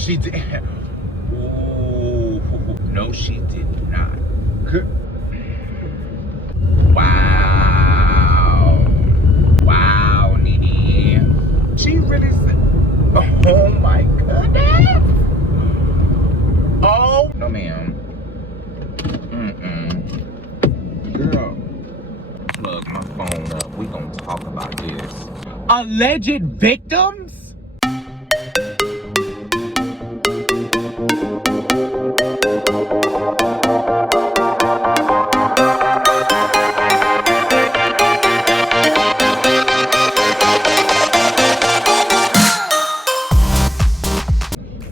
she did. Ooh, no, she did not. Wow. Wow, Nene. She really said, oh my goodness. Oh, no ma'am. Girl, plug my phone up. We gonna talk about this. Alleged victims?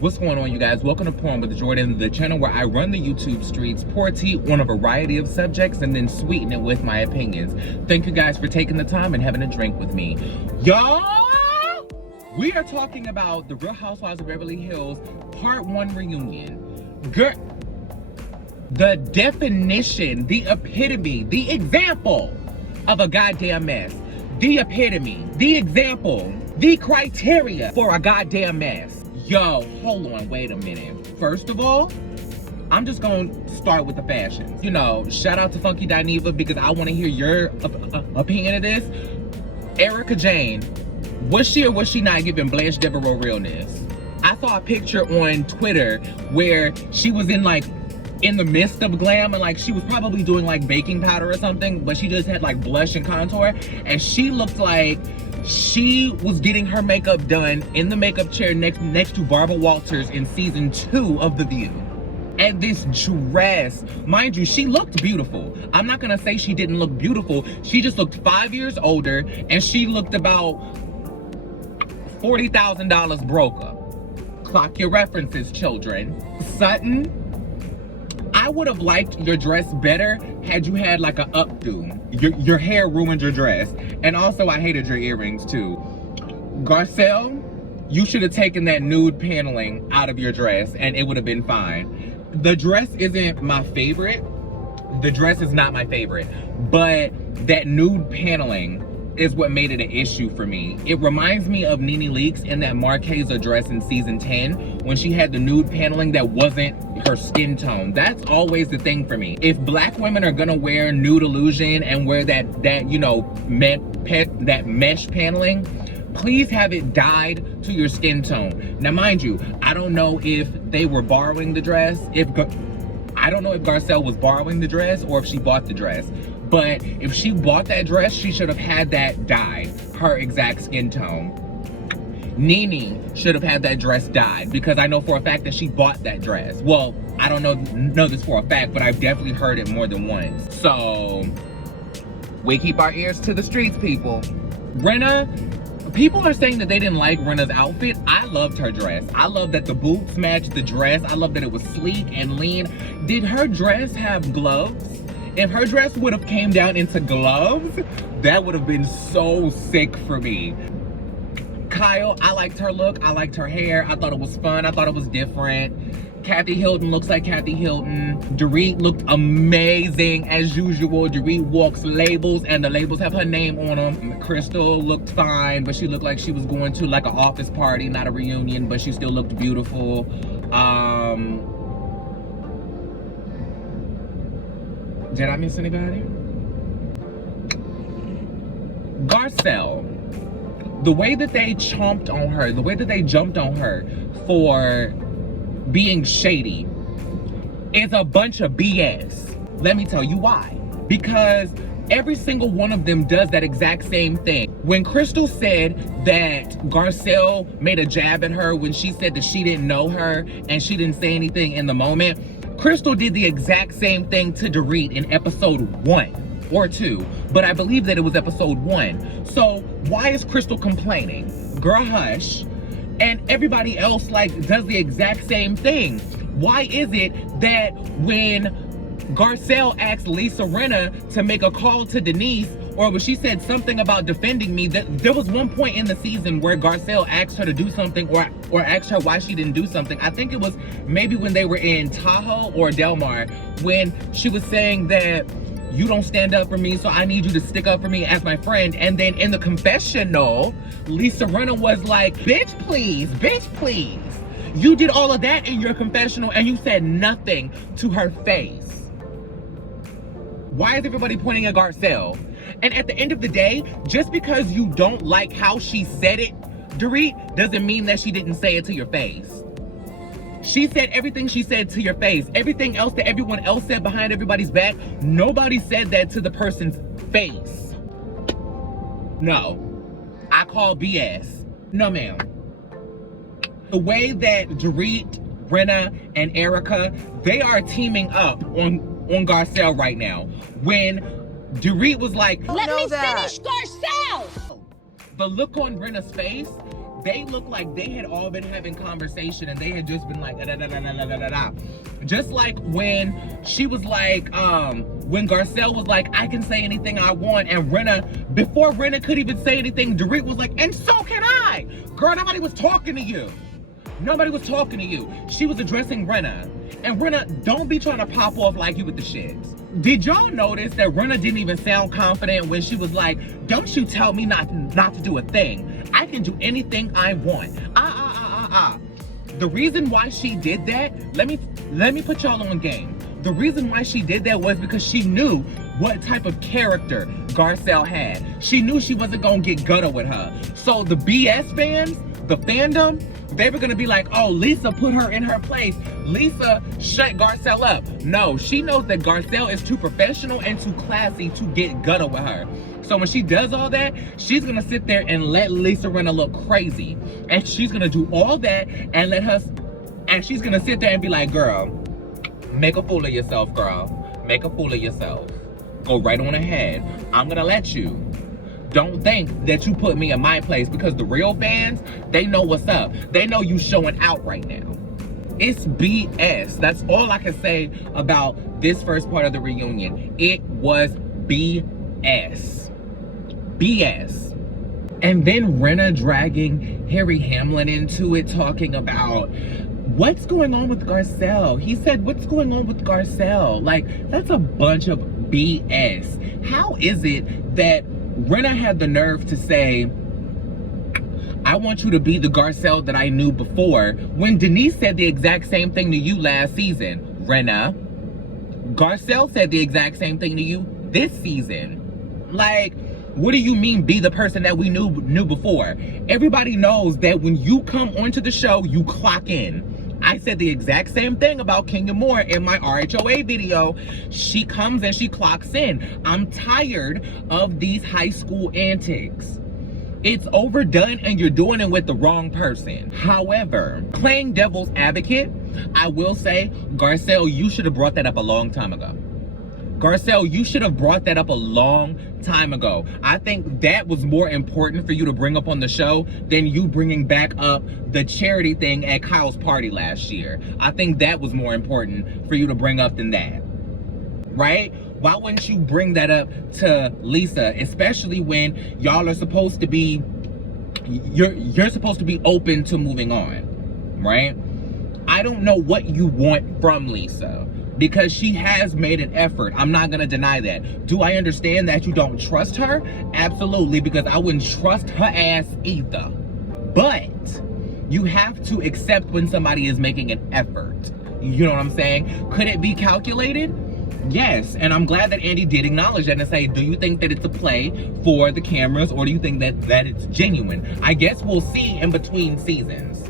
What's going on, you guys? Welcome to Porn with Jordan, the channel where I run the YouTube streets, pour tea on a variety of subjects, and then sweeten it with my opinions. Thank you guys for taking the time and having a drink with me. Y'all, we are talking about the Real Housewives of Beverly Hills Part 1 reunion. Girl, the definition, the epitome, the example of a goddamn mess. The epitome, the example, the criteria for a goddamn mess. Yo, hold on, wait a minute. First of all, I'm just gonna start with the fashions. You know, shout out to Funky Dineva because I wanna hear your opinion of this. Erica Jane, was she or was she not giving Blanche Devereaux realness? I saw a picture on Twitter where she was in the midst of glam and she was probably doing baking powder or something, but she just had blush and contour, and she looked like she was getting her makeup done in the makeup chair next to Barbara Walters in season 2 of The View. And this dress, mind you, she looked beautiful. I'm not gonna say she didn't look beautiful. She just looked 5 years older, and she looked about $40,000 broker. Clock your references, children. Sutton, I would have liked your dress better had you had an updo. Your hair ruined your dress. And also, I hated your earrings too. Garcelle, you should have taken that nude paneling out of your dress and it would have been fine. The dress isn't my favorite. The dress is not my favorite. But that nude paneling is what made it an issue for me. It reminds me of Nene Leakes in that Marquesa dress in season 10 when she had the nude paneling that wasn't her skin tone. That's always the thing for me. If black women are gonna wear nude illusion and wear that mesh paneling, please have it dyed to your skin tone. Now mind you, I don't know if they were borrowing the dress. I don't know if Garcelle was borrowing the dress or if she bought the dress. But if she bought that dress, she should have had that dyed, her exact skin tone. Nene should have had that dress dyed because I know for a fact that she bought that dress. Well, I don't know this for a fact, but I've definitely heard it more than once. So, we keep our ears to the streets, people. Rinna, people are saying that they didn't like Rinna's outfit. I loved her dress. I love that the boots matched the dress. I love that it was sleek and lean. Did her dress have gloves? If her dress would have came down into gloves, that would have been so sick for me. Kyle, I liked her look. I liked her hair. I thought it was fun. I thought it was different. Kathy Hilton looks like Kathy Hilton. Dorit looked amazing as usual. Dorit walks labels and the labels have her name on them. Crystal looked fine, but she looked like she was going to an office party, not a reunion, but she still looked beautiful. Did I miss anybody? Garcelle, the way that they chomped on her, the way that they jumped on her for being shady is a bunch of BS. Let me tell you why. Because every single one of them does that exact same thing. When Crystal said that Garcelle made a jab at her when she said that she didn't know her and she didn't say anything in the moment, Crystal did the exact same thing to Dorit in episode 1 or 2, but I believe that it was episode 1. So why is Crystal complaining? Girl, hush. And everybody else does the exact same thing. Why is it that when Garcelle asked Lisa Rinna to make a call to Denise, or when she said something about defending me, that there was one point in the season where Garcelle asked her to do something or asked her why she didn't do something. I think it was maybe when they were in Tahoe or Del Mar, when she was saying that you don't stand up for me, so I need you to stick up for me as my friend. And then in the confessional, Lisa Rinna was like, bitch, please, bitch, please. You did all of that in your confessional and you said nothing to her face. Why is everybody pointing at Garcelle? And at the end of the day, just because you don't like how she said it, Dorit, doesn't mean that she didn't say it to your face. She said everything she said to your face. Everything else that everyone else said behind everybody's back, nobody said that to the person's face. No. I call BS. No, ma'am. The way that Dorit, Brenna, and Erica, they are teaming up on Garcelle right now. When Dorit was like, let me finish Garcelle! The look on Brenna's face, they looked like they had all been having conversation and they had just been like, da, da, da, da, da, da, da. Just like when she was like, when Garcelle was like, I can say anything I want, and Brenna, before Brenna could even say anything, Dorit was like, and so can I. Girl, nobody was talking to you. Nobody was talking to you. She was addressing Brenna. And Brenna, don't be trying to pop off like you with the shits. Did y'all notice that Brenna didn't even sound confident when she was like, don't you tell me not to do a thing. I can do anything I want. The reason why she did that, let me put y'all on game. The reason why she did that was because she knew what type of character Garcelle had. She knew she wasn't gonna get gutta with her. So the BS fans, the fandom, they were gonna be like, oh, Lisa put her in her place. Lisa shut Garcelle up. No, she knows that Garcelle is too professional and too classy to get gutta with her. So when she does all that, she's gonna sit there and let Lisa Rinna look crazy. And she's gonna do all that and and she's gonna sit there and be like, girl, make a fool of yourself, girl. Make a fool of yourself. Go right on ahead. I'm gonna let you. Don't think that you put me in my place, because the real fans, they know what's up. They know you showing out right now. It's BS. That's all I can say about this first part of the reunion. It was BS. BS. And then Rinna dragging Harry Hamlin into it, talking about what's going on with Garcelle. He said, what's going on with Garcelle? Like, that's a bunch of BS. How is it that Rinna had the nerve to say, I want you to be the Garcelle that I knew before, when Denise said the exact same thing to you last season? Rinna, Garcelle said the exact same thing to you this season. Like, what do you mean be the person that we knew before? Everybody knows that when you come onto the show, you clock in. I said the exact same thing about Kenya Moore in my RHOA video. She comes and she clocks in. I'm tired of these high school antics. It's overdone and you're doing it with the wrong person. However, playing devil's advocate, I will say, Garcelle, you should have brought that up a long time ago. Garcelle, you should have brought that up a long time ago. I think that was more important for you to bring up on the show than you bringing back up the charity thing at Kyle's party last year. I think that was more important for you to bring up than that, right? Why wouldn't you bring that up to Lisa, especially when y'all are supposed to be, you're supposed to be open to moving on, right? I don't know what you want from Lisa, because she has made an effort. I'm not gonna deny that. Do I understand that you don't trust her? Absolutely, because I wouldn't trust her ass either. But you have to accept when somebody is making an effort. You know what I'm saying? Could it be calculated? Yes, and I'm glad that Andy did acknowledge that and say, do you think that it's a play for the cameras, or do you think that it's genuine? I guess we'll see in between seasons.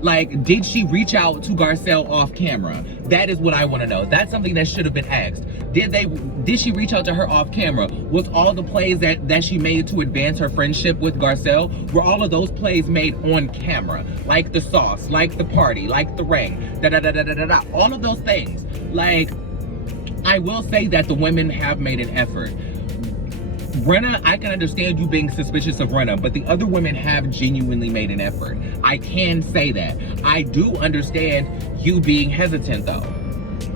Like, did she reach out to Garcelle off camera? That is what I want to know. That's something that should have been asked. Did she reach out to her off camera? Was all the plays that she made to advance her friendship with Garcelle, were all of those plays made on camera? Like the sauce, like the party, like the ring, da-da-da-da-da-da-da, all of those things. Like, I will say that the women have made an effort. Rinna, I can understand you being suspicious of Rinna, but the other women have genuinely made an effort. I can say that. I do understand you being hesitant though.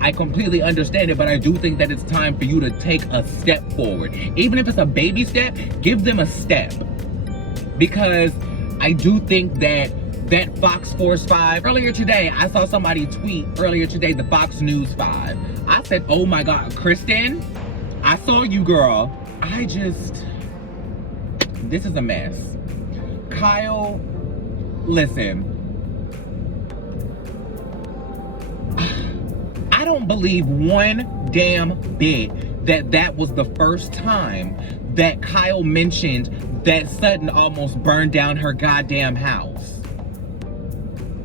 I completely understand it, but I do think that it's time for you to take a step forward. Even if it's a baby step, give them a step. Because I do think that Fox Force 5, earlier today, I saw somebody tweet earlier today, the Fox News 5. I said, oh my God, Kristen, I saw you, girl. This is a mess. Kyle, listen, don't believe one damn bit that that was the first time that Kyle mentioned that Sutton almost burned down her goddamn house.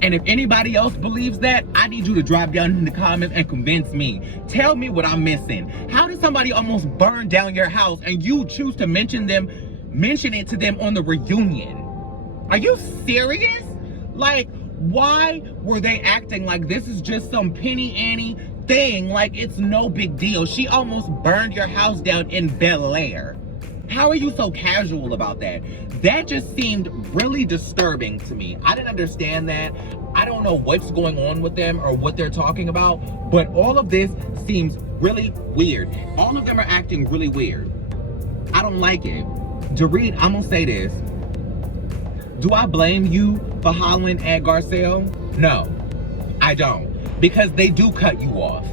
And if anybody else believes that, I need you to drop down in the comments and convince me. Tell me what I'm missing. How did somebody almost burn down your house and you choose to mention it to them on the reunion? Are you serious? Like, why were they acting like this is just some penny ante thing? Like, it's no big deal. She almost burned your house down in Bel Air. How are you so casual about that? That just seemed really disturbing to me. I didn't understand that. I don't know what's going on with them or what they're talking about, but all of this seems really weird. All of them are acting really weird. I don't like it. Dorit, I'm gonna say this. Do I blame you for hollering at Garcelle? No, I don't. Because they do cut you off.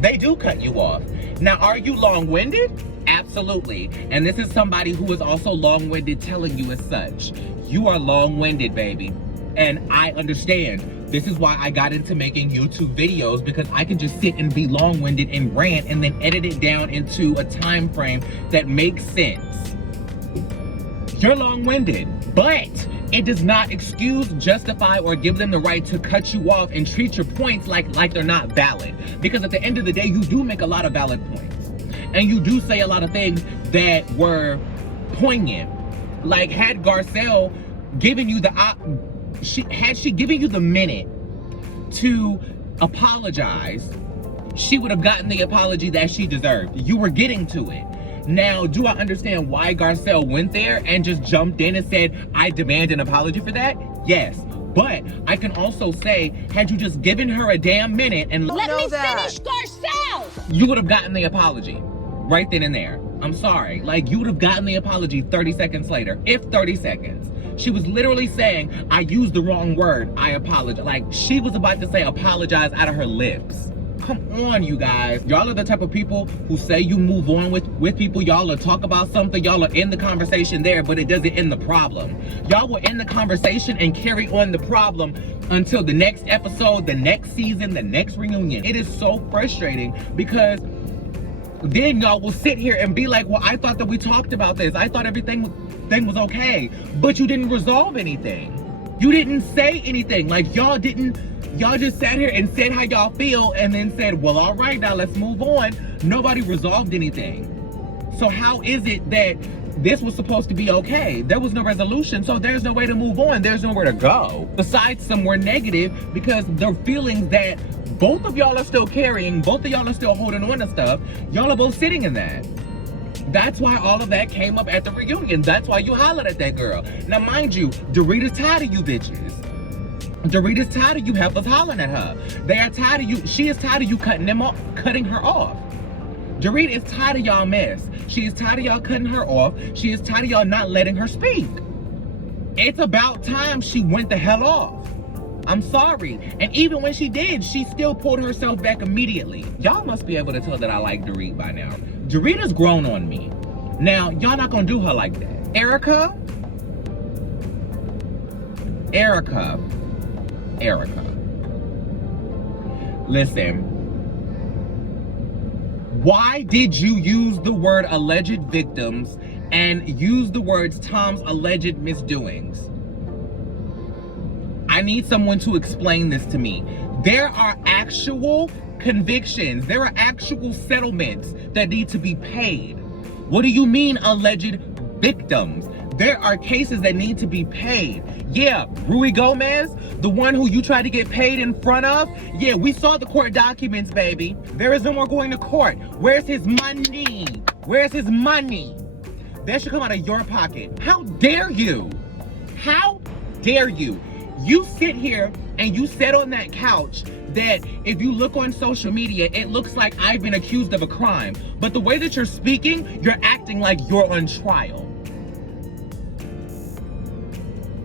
They do cut you off. Now, are you long-winded? Absolutely. And this is somebody who is also long-winded telling you as such. You are long-winded, baby. And I understand. This is why I got into making YouTube videos, because I can just sit and be long-winded and rant and then edit it down into a time frame that makes sense. You're long-winded, but it does not excuse, justify, or give them the right to cut you off and treat your points like they're not valid. Because at the end of the day, you do make a lot of valid points. And you do say a lot of things that were poignant. Like, had Garcelle given you had she given you the minute to apologize, she would have gotten the apology that she deserved. You were getting to it. Now, do I understand why Garcelle went there and just jumped in and said, I demand an apology for that? Yes. But I can also say, had you just given her a damn minute and let me finish, Garcelle, you would have gotten the apology right then and there. I'm sorry. Like, you would have gotten the apology 30 seconds later, if 30 seconds. She was literally saying, I used the wrong word, I apologize. Like, she was about to say apologize out of her lips. Come on, you guys. Y'all are the type of people who say you move on with people. Y'all will talk about something. Y'all are in the conversation there, but it doesn't end the problem. Y'all will end the conversation and carry on the problem until the next episode, the next season, the next reunion. It is so frustrating because then y'all will sit here and be like, well, I thought that we talked about this. I thought everything was okay, but you didn't resolve anything. You didn't say anything. Like, y'all just sat here and said how y'all feel and then said, well, all right, now let's move on. Nobody resolved anything. So how is it that this was supposed to be okay? There was no resolution, so there's no way to move on. There's nowhere to go besides somewhere negative, because the feelings that both of y'all are still carrying, both of y'all are still holding on to stuff, y'all are both sitting in that. That's why all of that came up at the reunion. That's why you hollered at that girl. Now, mind you, Dorita's tired of you bitches. Dorita's tired of you heifers hollering at her. They are tired of you. She is tired of you cutting her off. Dorita is tired of y'all mess. She is tired of y'all cutting her off. She is tired of y'all not letting her speak. It's about time she went the hell off. I'm sorry. And even when she did, she still pulled herself back immediately. Y'all must be able to tell that I like Dorit by now. Dorita's grown on me. Now, y'all not gonna do her like that. Erica. Listen. Why did you use the word alleged victims and use the words Tom's alleged misdoings? I need someone to explain this to me. There are actual convictions. There are actual settlements that need to be paid. What do you mean alleged victims? There are cases that need to be paid. Yeah, Rui Gomez, the one who you tried to get paid in front of, yeah, we saw the court documents, baby. There is no more going to court. Where's his money? Where's his money? That should come out of your pocket. How dare you? How dare you? You sit here and you sit on that couch that if you look on social media, it looks like I've been accused of a crime. But the way that you're speaking, you're acting like you're on trial.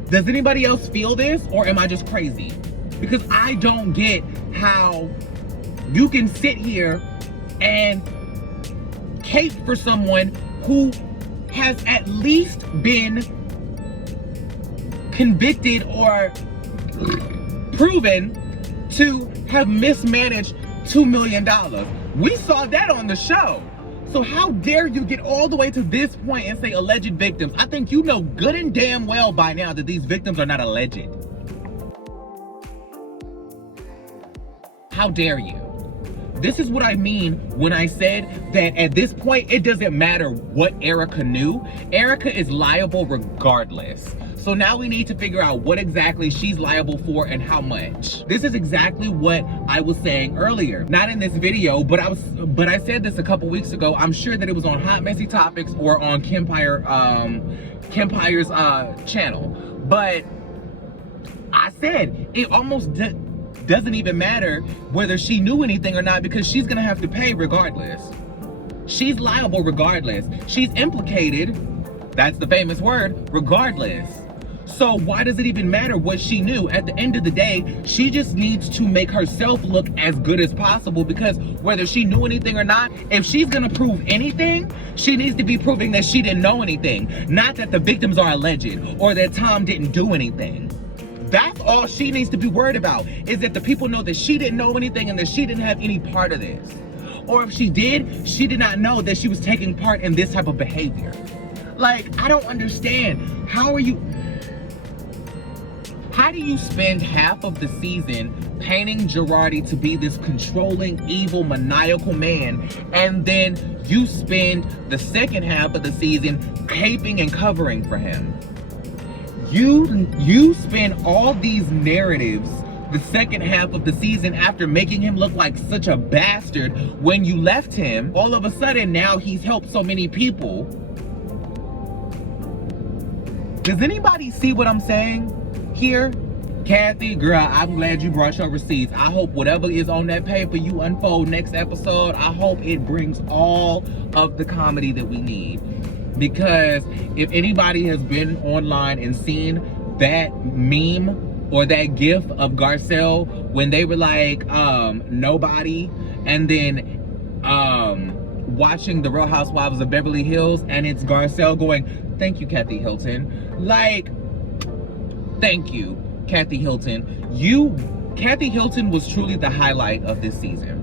Does anybody else feel this, or am I just crazy? Because I don't get how you can sit here and cape for someone who has at least been convicted or proven to have mismanaged $2 million. We saw that on the show. So how dare you get all the way to this point and say alleged victims? I think you know good and damn well by now that these victims are not alleged. How dare you? This is what I mean when I said that at this point, it doesn't matter what Erica knew. Erica is liable regardless. So now we need to figure out what exactly she's liable for and how much. This is exactly what I was saying earlier. Not in this video, but I said this a couple weeks ago. I'm sure that it was on Hot Messy Topics or on Kempire's channel. But I said it almost doesn't even matter whether she knew anything or not, because she's gonna have to pay regardless. She's liable regardless. She's implicated, that's the famous word, regardless. So why does it even matter what she knew? At the end of the day, she just needs to make herself look as good as possible, because whether she knew anything or not, if she's gonna prove anything, she needs to be proving that she didn't know anything, not that the victims are alleged or that Tom didn't do anything. That's all she needs to be worried about, is that the people know that she didn't know anything and that she didn't have any part of this. Or if she did not know that she was taking part in this type of behavior. Like, I don't understand. How do you spend half of the season painting Girardi to be this controlling, evil, maniacal man, and then you spend the second half of the season caping and covering for him? You spend all these narratives the second half of the season after making him look like such a bastard when you left him. All of a sudden now he's helped so many people. Does anybody see what I'm saying here? Kathy, girl, I'm glad you brought your receipts. I hope whatever is on that paper you unfold next episode, I hope it brings all of the comedy that we need. Because if anybody has been online and seen that meme or that gif of Garcelle when they were like, nobody, and then watching the Real Housewives of Beverly Hills, and it's Garcelle going, thank you, Kathy Hilton. Like, thank you, Kathy Hilton. Kathy Hilton was truly the highlight of this season.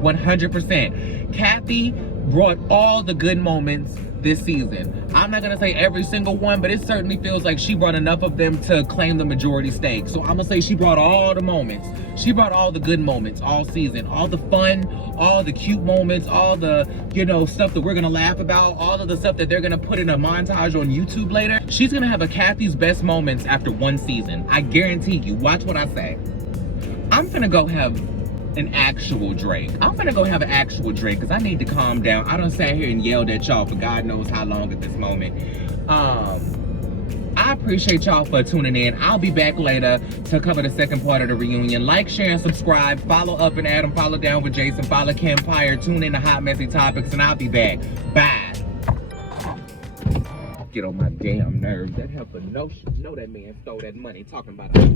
100%. Kathy brought all the good moments this season. I'm not gonna say every single one, but it certainly feels like she brought enough of them to claim the majority stake. So I'm gonna say she brought all the moments. She brought all the good moments all season. All the fun, all the cute moments, all the, stuff that we're gonna laugh about, all of the stuff that they're gonna put in a montage on YouTube later. She's gonna have a Kathy's best moments after one season. I guarantee you. Watch what I say. I'm gonna go have an actual drink. I'm gonna go have an actual drink because I need to calm down. I done sat here and yelled at y'all for God knows how long at this moment. I appreciate y'all for tuning in. I'll be back later to cover the second part of the reunion. Like, share, and subscribe. Follow Up and Adam. Follow Down with Jason. Follow Kempire. Tune in to Hot Messy Topics, and I'll be back. Bye. Get on my damn nerves. That heifer know that man stole that money talking about it.